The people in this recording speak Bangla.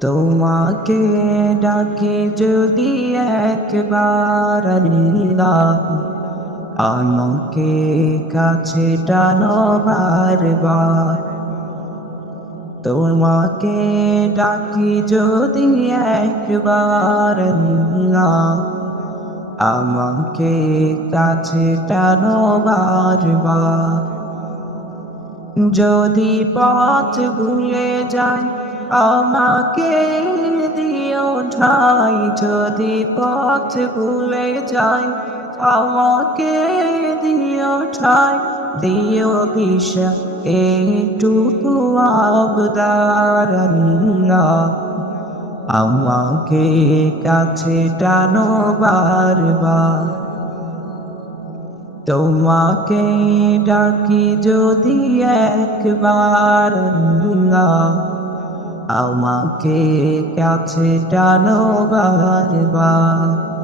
তোমাকে ডাকি যদি একবার আল্লাহ, আমাকে কাছে টানো বারবার। তোমাকে ডাকি যদি একবার আল্লাহ, আমাকে কাছে টানো বারবার। যদি পথ ভুলে যাই আমাকে দিও ঠাই, যদি পথ ভুলে যাই আমাকে দিও ঠাই। দিও দিশা এইটুকু আবদার আল্লাহ, আমাকে কাছে টানো বারবার। তোমাকে ডাকি যদি একবার আল্লাহ, আমাকে কাছে টানো বারবার।